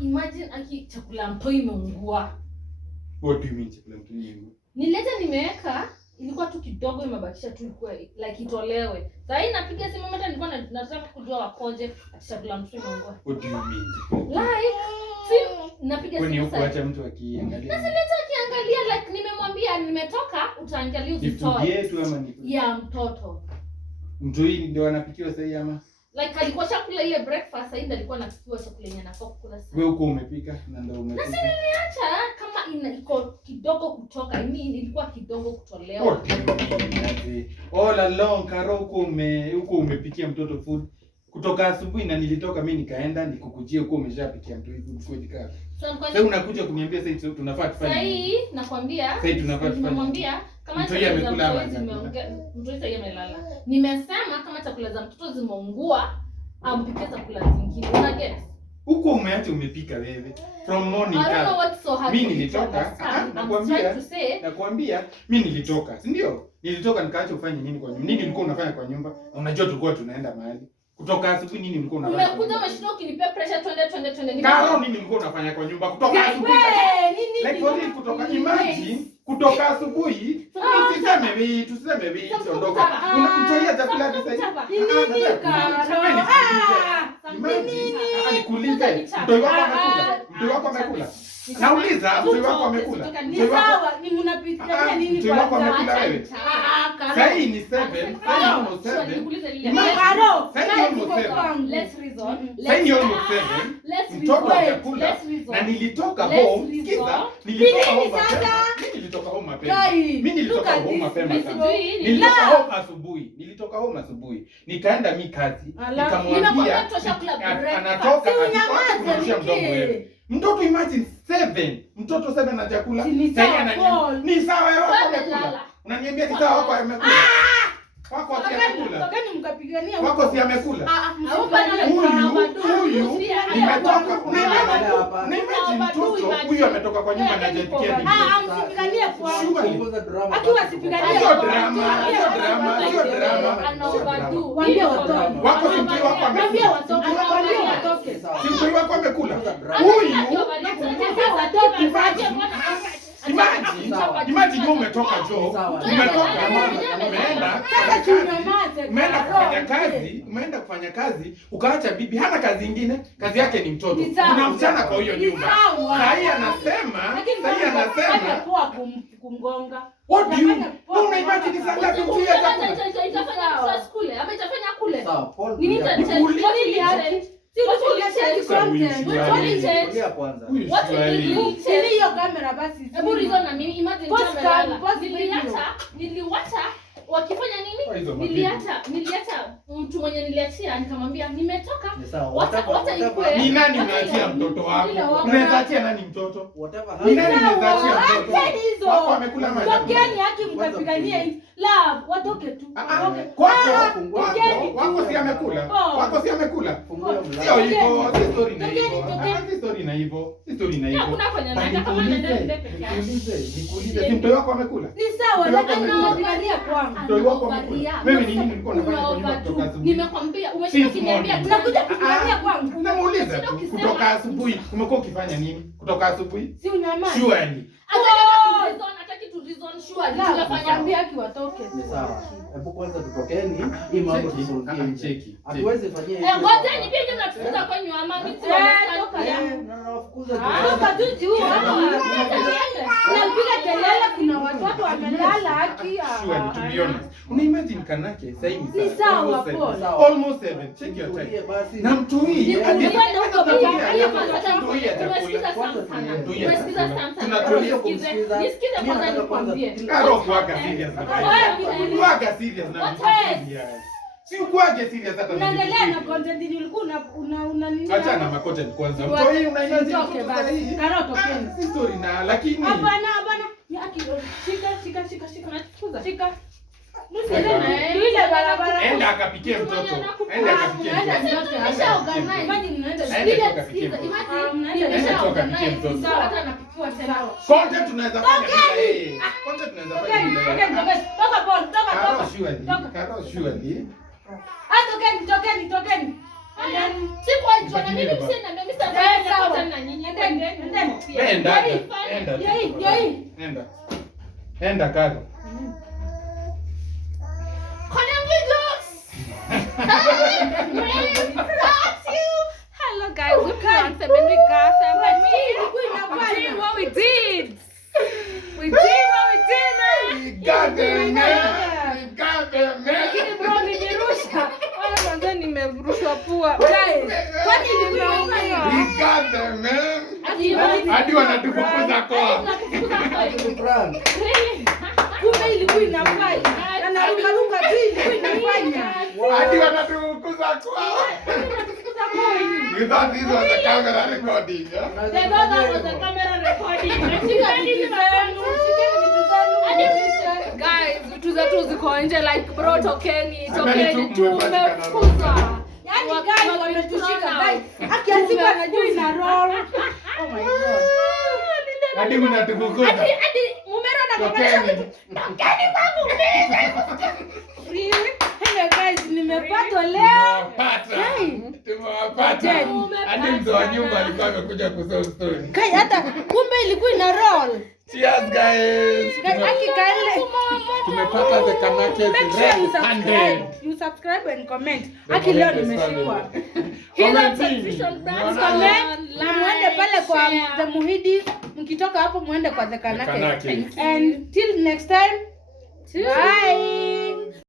Imagine aki chakula mtoi imeungua. What do you mean chakula mtoi imeungua? Nileta nimeweka ilikuwa tu kidogo imebakisha tu ilikuwa like itolewe. Sasa napiga simu meta nilikuwa nataka kujua wakoje chakula mtoi imeungua. What do you mean? Like napiga simu. Kwani huko acha mtu akiangalia. Sasa leta akiangalia like nimemwambia nimetoka utaangalia usitoe. Ni yetu ama ni ya mtoto. Mtoi ndio anapikiwa sasa ama? Like alikuwa chakula ile breakfast sasa ndio alikuwa anapikiwa chakula yenye anafaa kukula sasa. Wewe uko umepika na ndio umepika. Sasa niliacha kama iko kidogo kutoka. Ilikuwa kidogo kutolewa. All along Karo huko umepikia mtoto food. Kutoka asubuhi na nilitoka mimi nikaenda nikukujia huko umeshapikia mtoto food kweli kaka. Sasa unakuja kuniambia sasa tunafaa tufanye. Sasa hii nakwambia. Sasa tunafaa tufanye. Nimemwambia kama mtoto amekula ama mtoto sasa amelala. Nimesema kama chakula za mtoto zimeungua ampikie chakula zingine. Una get? Huko umeacha umepika wewe. From morning I don't know what's so hard. Mimi nilitoka. Nakwambia mimi nilitoka. Si ndio? Nilitoka nikaacha ufanye nini kwa nyumba? Nini ulikuwa unafanya kwa nyumba? Unajua tulikuwa tunaenda mahali. Kutoka asubuhi nini ulikuwa unafanya? Umekuja umeshinda ukinipea pressure twende. Karo nini ulikuwa unafanya kwa nyumba? Kutoka asubuhi. Like for real kutoka imagine kutoka asubuhi. Tuseme wewe ondoka. Unamtoia chakula sasa. Nikuulize. Mtoi wako amekula. Nauliza mtoi wako amekula. Ni sawa, ni mnapitia nini kwa mtoi wako amekula wewe? Sasa hii ni 7. Sasa almost 7. Karo, let's reason. Sasa hii almost 7. Mtoto amekula na nilitoka home. Sikiza, nilitoka home mapema. Mimi nilitoka home mapema sana. Nilitoka home asubuhi. Nikaenda mi kazi. Nikamwambia anatoka kurudisha mdomo wewe. Mtoto imagine 7. Mtoto 7 na chakula. Ni sawa wewe amekula. Unaniambia ni sawa wako amekula. Wako si amekula. Tokeni mkapigania huko. Wako si amekula. Huyu nimetoka mtoto huyu ametoka kwa nyumba na hajapikia bibi. Msipiganie kwa akiwa sipiganie sio drama. Waambie watoke. Wako si mtu wako amekula. Waambie watoke. Si mtu wako amekula. Huyu Imagine umetoka job, umeenda kufanya kazi, ukaacha bibi hana kazi nyingine, kazi yake ni mtoto. Kuna msichana kwa hiyo nyumba. Sasa anasema kwa kumgonga. What do you? Una imagine sasa mtu yeye itafanya shule, ama itafanya kule. Sawa, Paul. Nini hiyo kamera basi. Hebu reason na mimi imagine kamera. Niliwacha wakifanya nini? Niliacha mtu mwenye niliachia nikamwambia nimetoka. Wacha ikue. Ni nani unaachia mtoto wako? Unaachia nani mtoto? Ni nani unaachia mtoto? Wako amekula maji. Tokeni haki mkapigania hivi. La, watoke tu. Wako si amekula. Wako si amekula. Sio hivyo, story na hivyo. Hakuna kwenye naenda kama nenda peke yake. Nikuulize, mtoto wako amekula? Ni sawa, lakini unapigania kwangu. Mtoto wako amekula. Mimi ni nini nilikuwa nafanya kwa nyumba kutoka asubuhi? Nimekwambia umeshinda kuniambia unakuja kupigania kwangu. Namuuliza kutoka asubuhi umekuwa ukifanya nini? Kutoka asubuhi? Si unyamaze. Surely. Hataki tu reason surely. Tunafanya haki watoke. Ni sawa. Hebu kwanza tutokeni hii mambo tusolve cheki. Hatuwezi fanyia hivi. Ngojeni pia nyinyi mnatufuza kwenye ama mimi tu nafukuza tu. Toka tu huo. Unapiga kelele kuna watoto wamelala haki. Surely to be honest. Una imagine kanake sasa hivi ni sawa Paul. Almost 7. Check your time. Na mtui nisikize kwanza nikwambie. Karo kuaga serious na kuaga serious na si kuaga serious hata unaendelea na content ulikuwa una nini? Acha na content kwanza. Mtoi unaingia Karo tokeni. Si story na lakini hapana. Yaki shika nafukuza. Shika. Tuile barabara. Enda akapikie mtoto. Hata anapikiwa tena. Content tunaweza fanya bila yeye. Content tunaweza fanya bila yeye. Toka Paul, toka. Karo surely. Tokeni. Sikuwa jua na mimi msina mimi sasa na nyinyi. Enda kaka. Hello guys, we can't say we got some what we did. We got them, man. Lakini bro nilirusha. Wala kwanza nimerushwa pua. Guys, kwani nimeumia? We got them, man. Hadi wanatufukuza kwa. Kumbe ilikuwa inafanya. Na ruka tu ilikuwa inafanya. Hadi wanatufukuza kwa. You thought this was a camera recording, yeah? They thought that was a camera recording. Guys, vitu zetu ziko nje like bro tokeni tumefukuza. Yaani guys wametushika guys. Akianzika anajua ina roll. Oh my god. Hadi mnatufukuza. Hadi mumero na tokeni kwangu mimi. Hello guys, nimepatwa leo. Tumewapata. Hadi mtu wa nyumba alikuwa amekuja kusoma story. Kai hata kumbe ilikuwa ina roll. Cheers guys. Tumepata the Kanakes red-handed. You subscribe and comment. Aki leo nimeshikwa. Comment. Muende pale kwa The Muhidi. Mkitoka hapo muende kwa The Kanakes. And till next time. Bye.